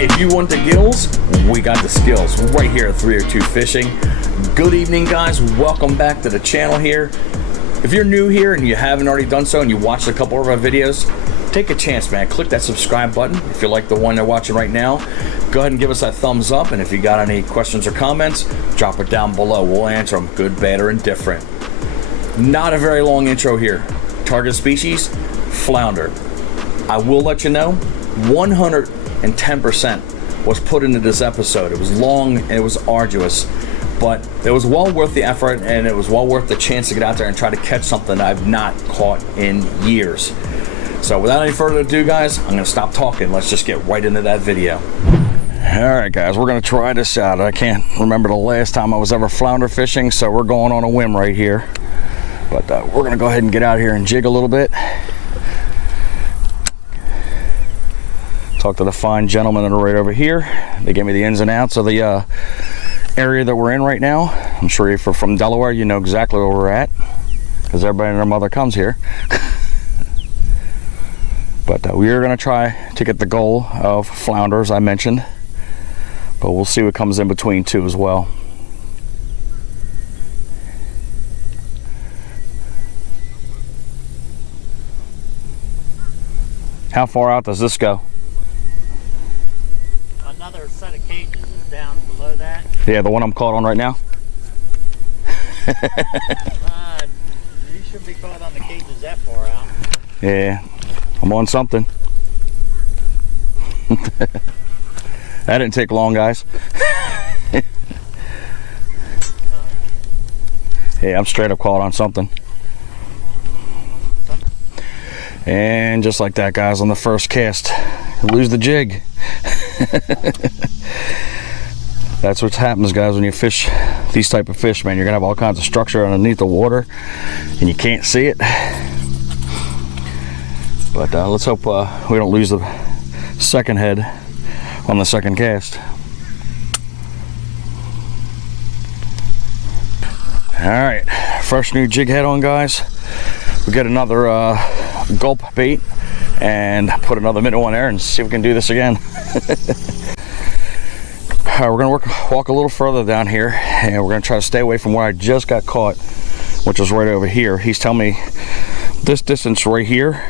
If you want the gills, we got the skills right here at 302 Fishing. Good evening, guys. Welcome back to the channel here. If you're new here and you haven't already done so and you watched a couple of our videos, take a chance, man. Click that subscribe button if you like the one they're watching right now. Go ahead and give us that thumbs up, and if you got any questions or comments, drop it down below. We'll answer them, good, bad, or indifferent. Not a very long intro here. Target species, flounder. I will let you know, 110% was put into this episode. It was long and it was arduous, but it was well worth the effort, and it was well worth the chance to get out there and try to catch something I've not caught in years. So without any further ado, guys, I'm gonna stop talking. Let's just get right into that video. All right, guys, we're gonna try this out. I can't remember the last time I was ever flounder fishing, so we're going on a whim right here. But we're gonna go ahead and get out here and jig a little bit. Talk to the fine gentlemen that are right over here. They gave me the ins and outs of the area that we're in right now. I'm sure if you're from Delaware, you know exactly where we're at, because everybody and their mother comes here. But we are going to try to get the goal of flounder, as I mentioned, but we'll see what comes in between too as well. How far out does this go? Another set of cages is down below that. Yeah, the one I'm caught on right now. You shouldn't be caught on the cages that far out. Yeah, I'm on something. That didn't take long, guys. Yeah, I'm straight up caught on something. And just like that, guys, on the first cast, you lose the jig. That's what happens, guys, when you fish these type of fish, man. You're gonna have all kinds of structure underneath the water and you can't see it. But let's hope we don't lose the second head on the second cast. All right, fresh new jig head on, guys. We got another gulp bait and put another minnow on there and see if we can do this again. We're gonna walk a little further down here, and we're gonna try to stay away from where I just got caught, which is right over here. He's telling me this distance right here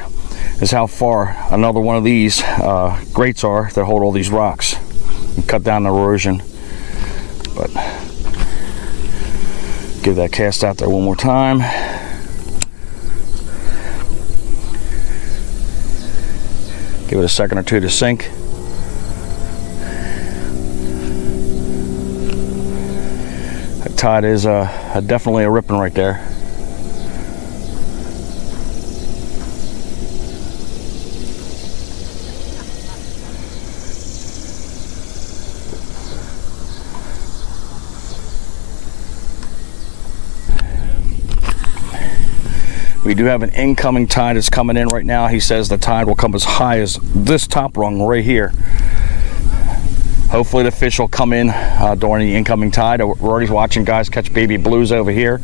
is how far another one of these grates are that hold all these rocks and cut down the erosion. But give that cast out there one more time. Give it a second or two to sink. That tide is definitely a ripping right there. We do have an incoming tide that's coming in right now. He says the tide will come as high as this top rung right here. Hopefully the fish will come in during the incoming tide. We're already watching guys catch baby blues over here,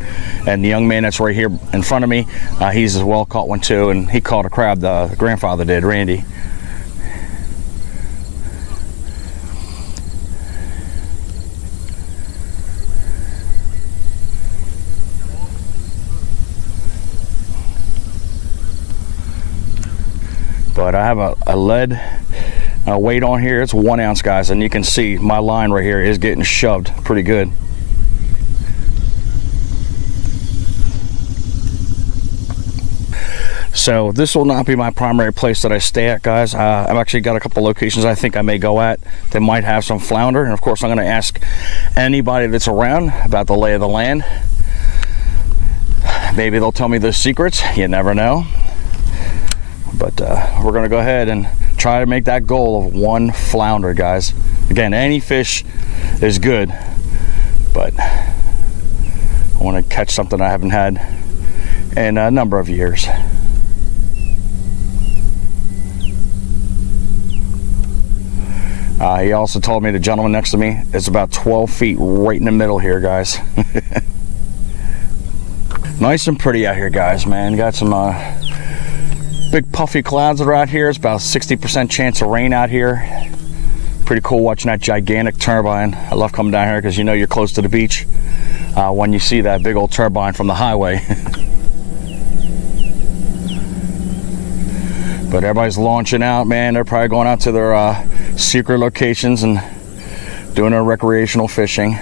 and the young man that's right here in front of me, he's as well caught one too, and he caught a crab. The grandfather did, Randy. But I have a lead weight on here. It's 1 ounce, guys, and you can see my line right here is getting shoved pretty good. So this will not be my primary place that I stay at, guys. I've actually got a couple locations I think I may go at that might have some flounder, and of course I'm going to ask anybody that's around about the lay of the land. Maybe they'll tell me the secrets. You never know. But we're going to go ahead and try to make that goal of 1 flounder, guys. Again, any fish is good, but I want to catch something I haven't had in a number of years. He also told me, the gentleman next to me, it's about 12 feet right in the middle here, guys. Nice and pretty out here, guys, man. Got some big puffy clouds that are out here. It's about 60% chance of rain out here. Pretty cool watching that gigantic turbine. I love coming down here because you know you're close to the beach when you see that big old turbine from the highway. But everybody's launching out, man. They're probably going out to their secret locations and doing their recreational fishing.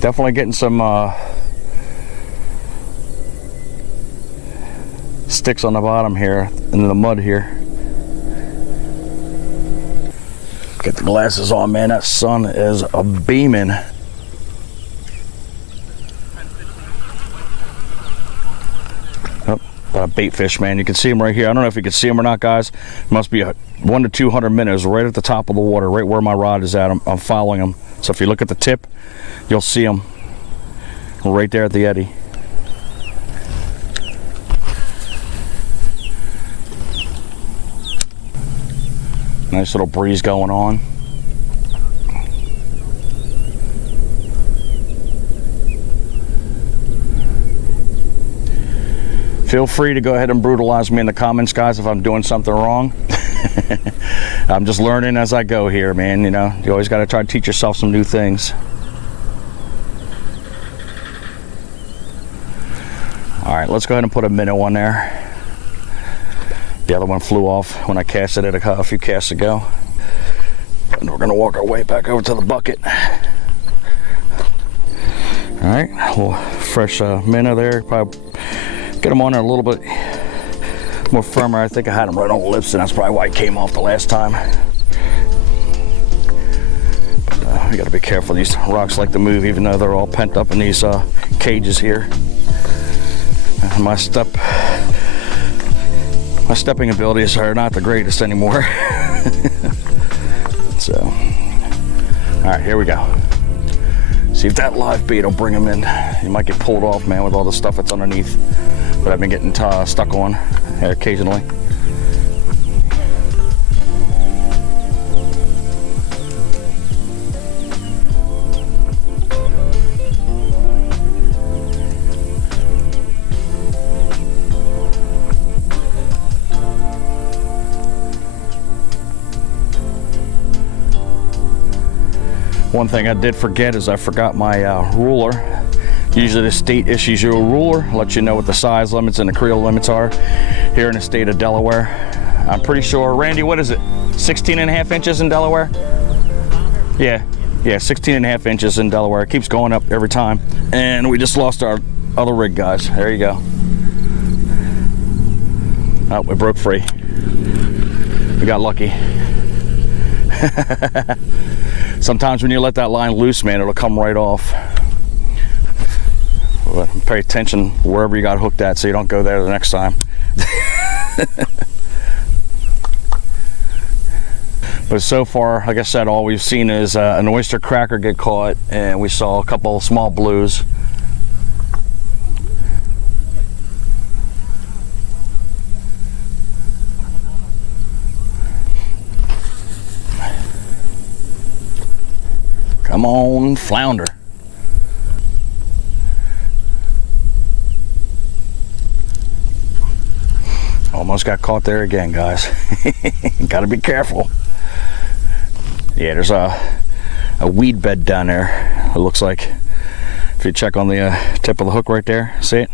Definitely getting some sticks on the bottom here, in the mud here. Get the glasses on, man. That sun is a beaming. Oh, got a bait fish, man. You can see him right here. I don't know if you can see him or not, guys. Must be 1 to 200 minnows right at the top of the water, right where my rod is at. I'm following him. So if you look at the tip, you'll see him right there at the eddy. Nice little breeze going on. Feel free to go ahead and brutalize me in the comments, guys, if I'm doing something wrong. I'm just learning as I go here, man. You know, you always got to try to teach yourself some new things. All right, let's go ahead and put a minnow on there. The other one flew off when I cast it a few casts ago. And we're gonna walk our way back over to the bucket. All right, a little fresh minnow there. Probably get them on there a little bit more firmer. I think I had them right on the lips, and that's probably why it came off the last time. But you gotta be careful. These rocks like to move, even though they're all pent up in these cages here. And my stepping abilities are not the greatest anymore. So, all right, here we go. See if that live bait will bring them in. You might get pulled off, man, with all the stuff that's underneath. But I've been getting stuck on occasionally. One thing I did forget is I forgot my ruler. Usually the state issues you a ruler, lets you know what the size limits and the creel limits are here in the state of Delaware. I'm pretty sure, Randy, what is it? 16.5 inches in Delaware? Yeah, 16.5 inches in Delaware. It keeps going up every time. And we just lost our other rig, guys. There you go. Oh, we broke free. We got lucky. Sometimes when you let that line loose, man, it'll come right off. But pay attention wherever you got hooked at so you don't go there the next time. But so far, like I said, all we've seen is an oyster cracker get caught, and we saw a couple of small blues. Come on, flounder. Almost got caught there again, guys. Gotta be careful. Yeah, there's a weed bed down there. It looks like, if you check on the tip of the hook right there, see it?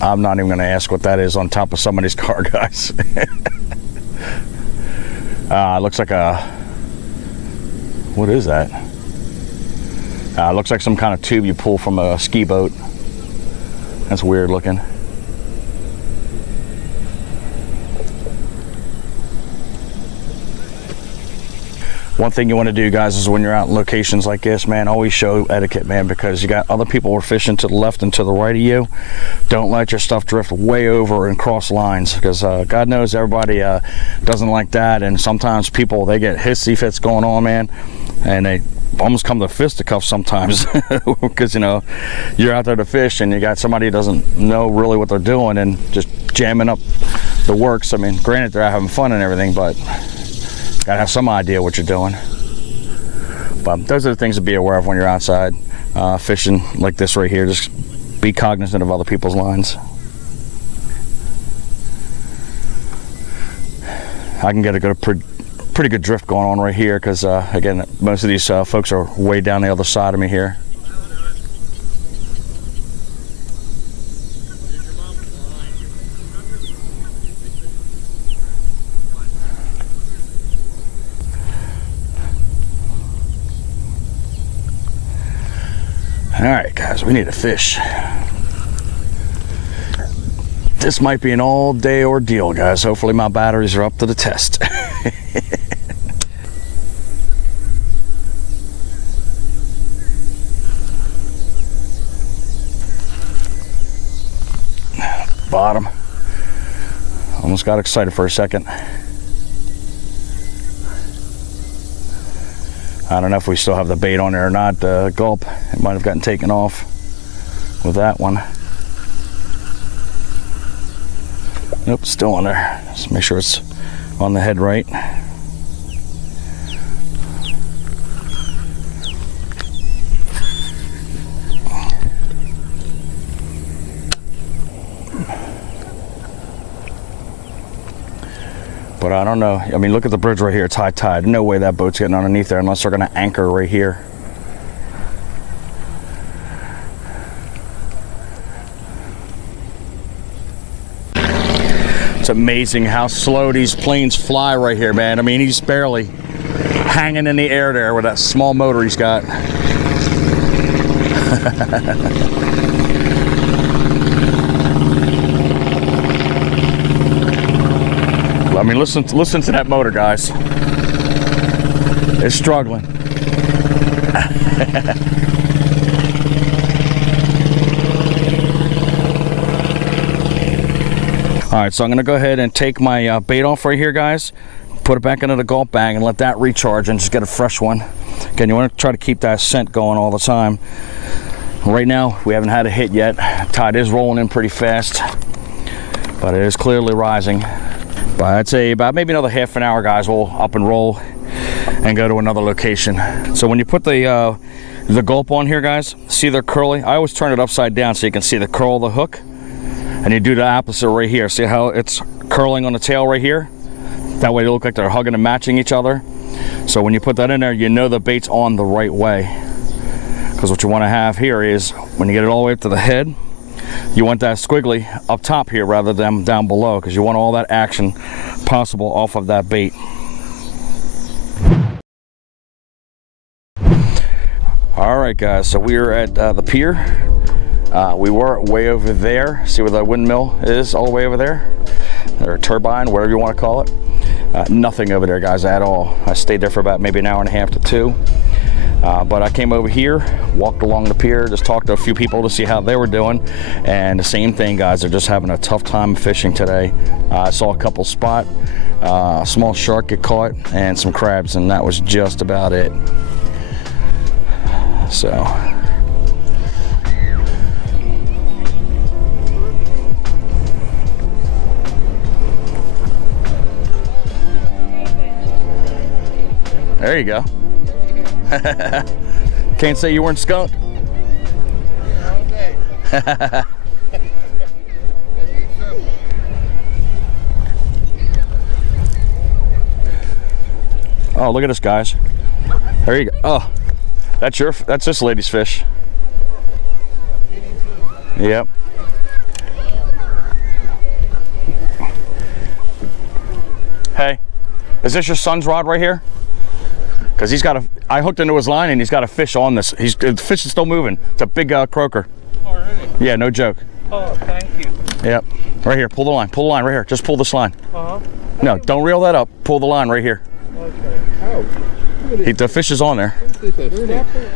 I'm not even going to ask what that is on top of somebody's car, guys. Looks like a... What is that? Looks like some kind of tube you pull from a ski boat. That's weird looking. One thing you want to do, guys, is when you're out in locations like this, man, always show etiquette, man, because you got other people who are fishing to the left and to the right of you. Don't let your stuff drift way over and cross lines, because God knows everybody doesn't like that. And sometimes people, they get hissy fits going on, man, and they almost come to fisticuffs sometimes because, you know, you're out there to fish and you got somebody who doesn't know really what they're doing and just jamming up the works. I mean, granted, they're out having fun and everything, but gotta have some idea what you're doing. But those are the things to be aware of when you're outside fishing like this right here. Just be cognizant of other people's lines. I can get a pretty good drift going on right here because, again, most of these folks are way down the other side of me here. All right, guys, we need a fish. This might be an all-day ordeal, guys. Hopefully my batteries are up to the test. Bottom. Almost got excited for a second. I don't know if we still have the bait on there or not. The gulp, it might have gotten taken off with that one. Nope, still on there. Just make sure it's on the head right. But I don't know. I mean, look at the bridge right here. It's high tide. No way that boat's getting underneath there unless they're going to anchor right here. It's amazing how slow these planes fly right here, man. I mean, he's barely hanging in the air there with that small motor he's got. I mean, listen to that motor, guys. It's struggling. All right, so I'm gonna go ahead and take my bait off right here, guys. Put it back into the gulp bag and let that recharge and just get a fresh one. Again, you want to try to keep that scent going all the time. Right now, we haven't had a hit yet. Tide is rolling in pretty fast, but it is clearly rising. But I'd say about maybe another half an hour, guys, we'll up and roll and go to another location. So when you put the gulp on here, guys, see they're curly? I always turn it upside down so you can see the curl of the hook. And you do the opposite right here. See how it's curling on the tail right here? That way they look like they're hugging and matching each other. So when you put that in there, you know the bait's on the right way. Because what you want to have here is, when you get it all the way up to the head, you want that squiggly up top here rather than down below, because you want all that action possible off of that bait. All right, guys, so we are at the pier. We were way over there. See where the windmill is, all the way over there? Or turbine, whatever you want to call it. Nothing over there, guys, at all. I stayed there for about maybe an hour and a half to 2. But I came over here, walked along the pier, just talked to a few people to see how they were doing. And the same thing, guys, they're just having a tough time fishing today. I saw a couple spot, a small shark get caught, and some crabs, and that was just about it. So. There you go. Can't say you weren't skunked. Oh, look at this, guys. There you go. Oh, that's this lady's fish. Yep. Hey, is this your son's rod right here? Because he's got I hooked into his line and he's got a fish on this. The fish is still moving. It's a big croaker. Oh, really? Yeah, no joke. Oh, thank you. Yep. Right here, pull the line. Pull the line right here. Just pull this line. Uh-huh. No, don't reel that up. Pull the line right here. Okay. Oh. The fish is on there.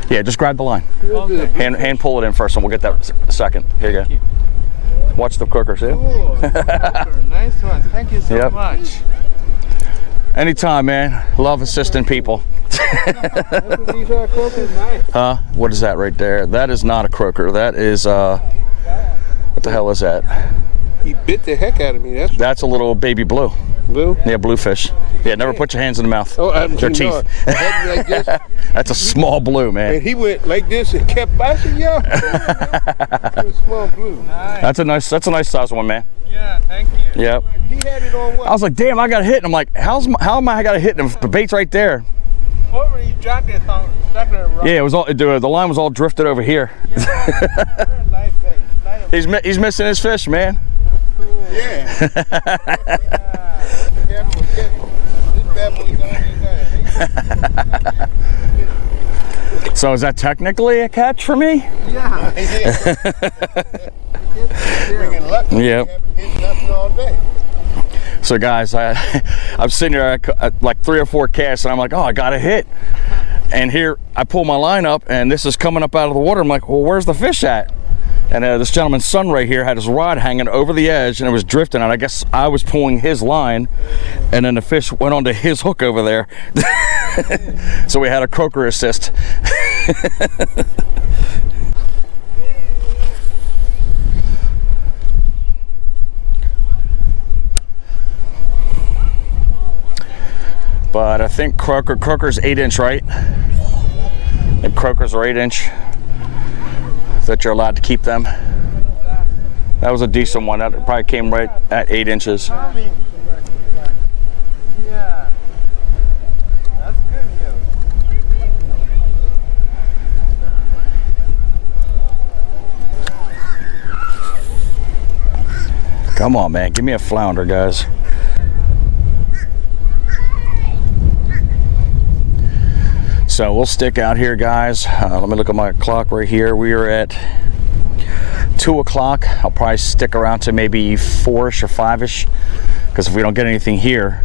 Yeah, just grab the line. Okay. Hand pull it in first and we'll get that second. Here you go. Watch the croaker, see? Oh, nice one. Thank you so much. Anytime, man. Love assisting people. What is that right there? That is not a croaker. That is, what the hell is that? He bit the heck out of me. That's a little baby blue. Blue? Yeah, bluefish. Yeah, never put your hands in the mouth. Oh, their teeth. I had it like this. That's a small blue, man. And he went like this and kept bashing y'all. A small blue. Nice. That's a nice size one, man. Yeah, thank you. Yep. He had it on what? I was like, damn, I got a hit. And I'm like, how am I got a hit? And the bait's right there. Over you dropped it on Yeah, it was all the line was all drifted over here. He's missing his fish, man. Yeah. So is that technically a catch for me? Yeah. Bringing luck. Yep. Haven't hit nothing all day. So guys, I'm sitting here at like 3 or 4 casts, and I'm like, oh, I got a hit. And here I pull my line up, and this is coming up out of the water. I'm like, well, where's the fish at? And this gentleman's son right here had his rod hanging over the edge, and it was drifting. And I guess I was pulling his line, and then the fish went onto his hook over there. So we had a croaker assist. But I think croaker's 8-inch, right? And croakers are 8-inch. That you're allowed to keep them. That was a decent one. That probably came right at 8 inches. Yeah. That's good news. Come on, man. Give me a flounder, guys. So we'll stick out here, guys. Let me look at my clock right here. We are at 2 o'clock. I'll probably stick around to maybe 4-ish or 5-ish, because if we don't get anything here,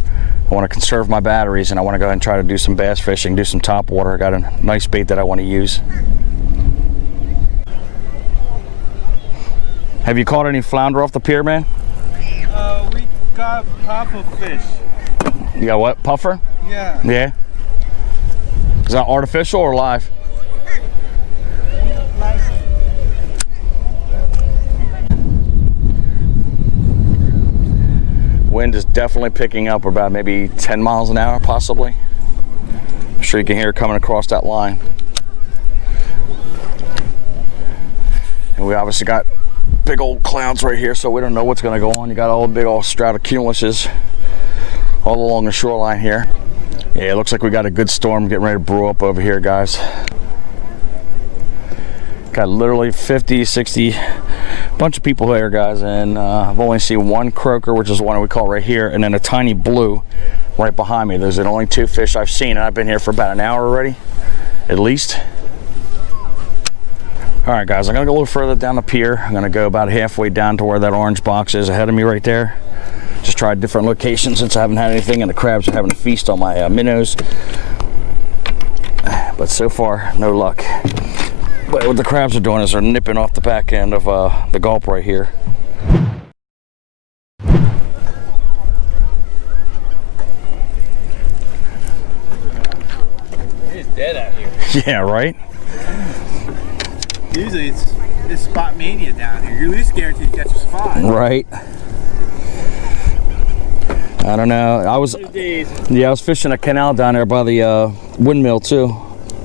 I want to conserve my batteries, and I want to go ahead and try to do some bass fishing, do some top water. I got a nice bait that I want to use. Have you caught any flounder off the pier, man? We got puffer fish. You got what? Puffer? Yeah. Yeah. Is that artificial or live? Wind is definitely picking up. We're about maybe 10 miles an hour, possibly. I'm sure you can hear it coming across that line. And we obviously got big old clouds right here, so we don't know what's going to go on. You got all the big old stratocumuluses all along the shoreline here. Yeah, it looks like we got a good storm getting ready to brew up over here, guys. Got literally 50, 60, bunch of people here, guys, and I've only seen one croaker, which is the one we call right here, and then a tiny blue right behind me. Those are the only 2 fish I've seen, and I've been here for about an hour already, at least. All right, guys, I'm gonna go a little further down the pier. I'm gonna go about halfway down to where that orange box is ahead of me right there. Just tried different locations since I haven't had anything, and the crabs are having a feast on my minnows. But so far, no luck. But what the crabs are doing is they're nipping off the back end of the gulp right here. It's dead out here. Yeah, right? Usually it's spot mania down here. You're at least guaranteed to catch a spot. Right. I don't know. I was fishing a canal down there by the windmill too.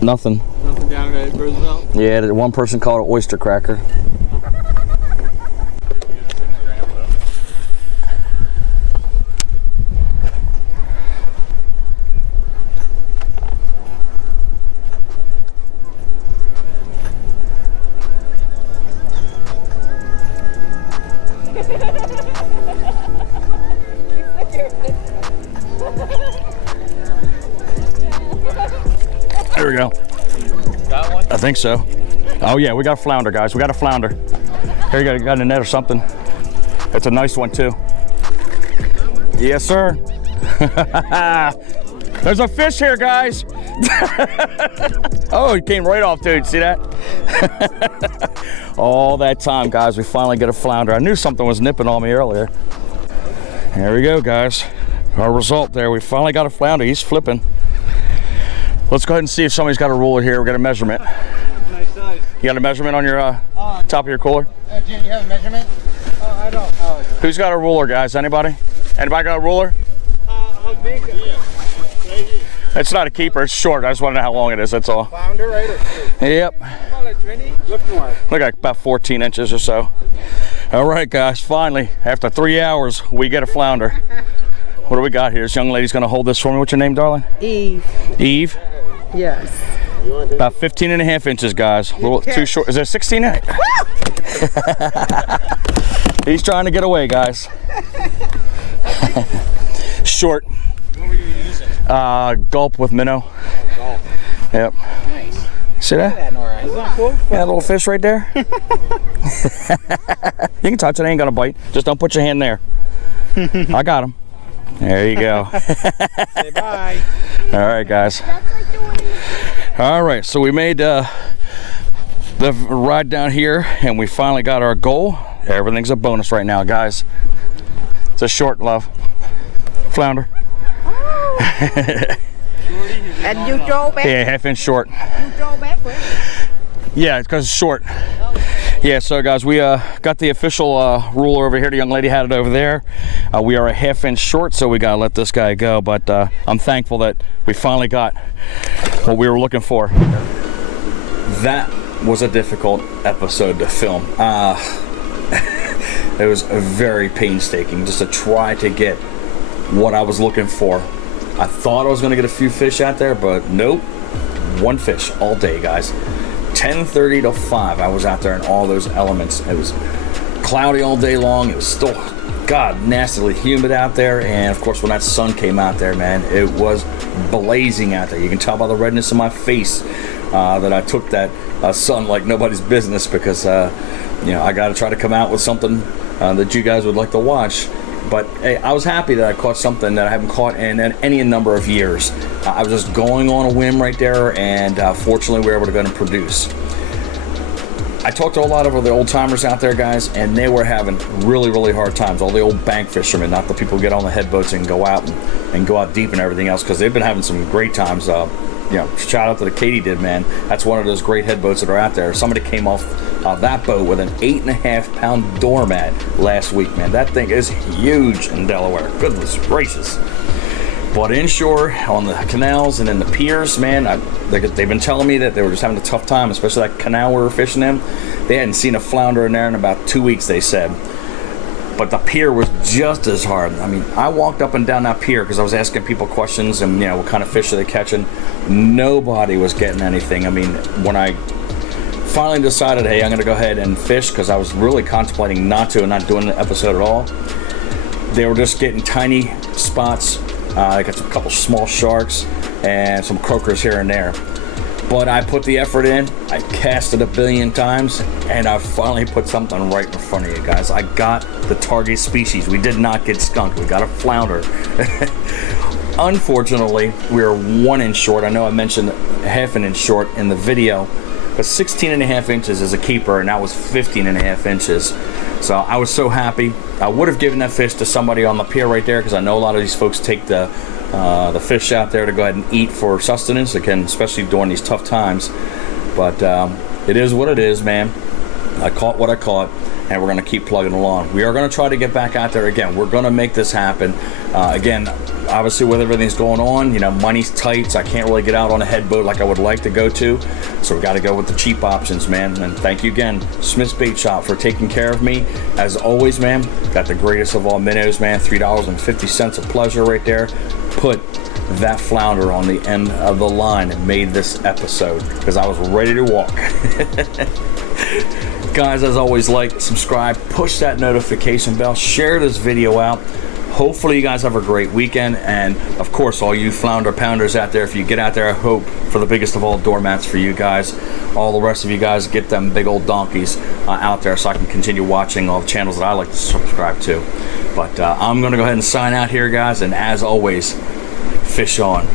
Nothing. Nothing down at Roosevelt? Yeah, one person called it oyster cracker. There we go. Got one? I think so. Oh yeah, we got a flounder, guys. We got a flounder. Here, you got a net or something. It's a nice one too. Yes, sir. There's a fish here, guys. Oh, it came right off, dude. See that? All that time, guys, we finally get a flounder. I knew something was nipping on me earlier. There we go, guys. Our result there. We finally got a flounder. He's flipping. Let's go ahead and see if somebody's got a ruler here. We got a measurement. Nice size. You got a measurement on your top of your cooler? Jim, you have a measurement? I I don't. Oh, Who's got a ruler, guys? Anybody? Anybody got a ruler? how big? Yeah. Right here. It's not a keeper, it's short. I just want to know how long it is, that's all. Flounder, right? Yep. Call it 20. Look north. Look like about 14 inches or so. All right, guys, finally, after 3 hours, we get a flounder. What do we got here? This young lady's gonna hold this for me. What's your name, darling? Eve. Eve? Yes. About 15 and a half inches, guys. A little too short. Is there 16 in it? He's trying to get away, guys. Short. What were you using? Gulp with minnow. Oh, golf. Yep. Nice. See that? That, Nora. Isn't that cool? That little fish right there? You can touch it, ain't gonna bite. Just don't put your hand there. I got him. There you go. Say bye. All right, guys. All right, so we made the ride down here, and we finally got our goal. Everything's a bonus right now, guys. It's a short, love. Flounder. Oh. And you drove back? Yeah, half-inch short. You drove back with? Yeah, it's because it's short. Yeah, so guys, we got the official ruler over here. The young lady had it over there. We are a half-inch short, so we gotta let this guy go. But I'm thankful that we finally got what we were looking for. That was a difficult episode to film. It was very painstaking just to try to get what I was looking for. I thought I was gonna get a few fish out there, but nope. One fish all day, guys. 10:30 to 5, I was out there in all those elements. It was cloudy all day long. It was still, God, nastily humid out there. And of course, when that sun came out there, man, it was blazing out there. You can tell by the redness of my face that I took that sun like nobody's business, because you know, I got to try to come out with something that you guys would like to watch. But hey, I was happy that I caught something that I haven't caught in any number of years. I was just going on a whim right there, and fortunately we were able to go and produce. I talked to a lot of the old timers out there, guys, and they were having really, really hard times. All the old bank fishermen, not the people who get on the head boats and go out and go out deep and everything else, because they've been having some great times. You know, shout out to the Katydid, man. That's one of those great head boats that are out there. Somebody came off that boat with an 8.5-pound doormat last week, man. That thing is huge in Delaware. Goodness gracious. But inshore, on the canals and in the piers, man, they've been telling me that they were just having a tough time, especially that canal we were fishing in. They hadn't seen a flounder in there in about 2 weeks, they said. But the pier was just as hard. I mean, I walked up and down that pier because I was asking people questions and, you know, what kind of fish are they catching. Nobody was getting anything. I mean, when I finally decided, hey, I'm going to go ahead and fish, because I was really contemplating not to and not doing the episode at all, they were just getting tiny spots. I got a couple small sharks and some croakers here and there. But I put the effort in. I cast it a billion times, and I finally put something right in front of you guys. I got the target species. We did not get skunk. We got a flounder. Unfortunately, we were 1 inch short. I know I mentioned half an inch short in the video, but 16.5 inches is a keeper, and that was 15.5 inches. So I was so happy. I would have given that fish to somebody on the pier right there, because I know a lot of these folks take the fish out there to go ahead and eat for sustenance, again, especially during these tough times. But it is what it is, man. I caught what I caught, and we're going to keep plugging along. We are going to try to get back out there again. We're going to make this happen. Again, obviously with everything's going on, you know, money's tight, so I can't really get out on a head boat like I would like to go to. So we got to go with the cheap options, man. And thank you again, Smith's Bait Shop, for taking care of me. As always, man, got the greatest of all minnows, man. $3.50 a pleasure right there. Put that flounder on the end of the line and made this episode, because I was ready to walk. Guys, as always, like, subscribe, push that notification bell, share this video out. Hopefully you guys have a great weekend, and of course, all you flounder pounders out there, if you get out there, I hope for the biggest of all doormats for you guys. All the rest of you guys, get them big old donkeys out there, so I can continue watching all the channels that I like to subscribe to. But I'm gonna go ahead and sign out here, guys, and as always, fish on.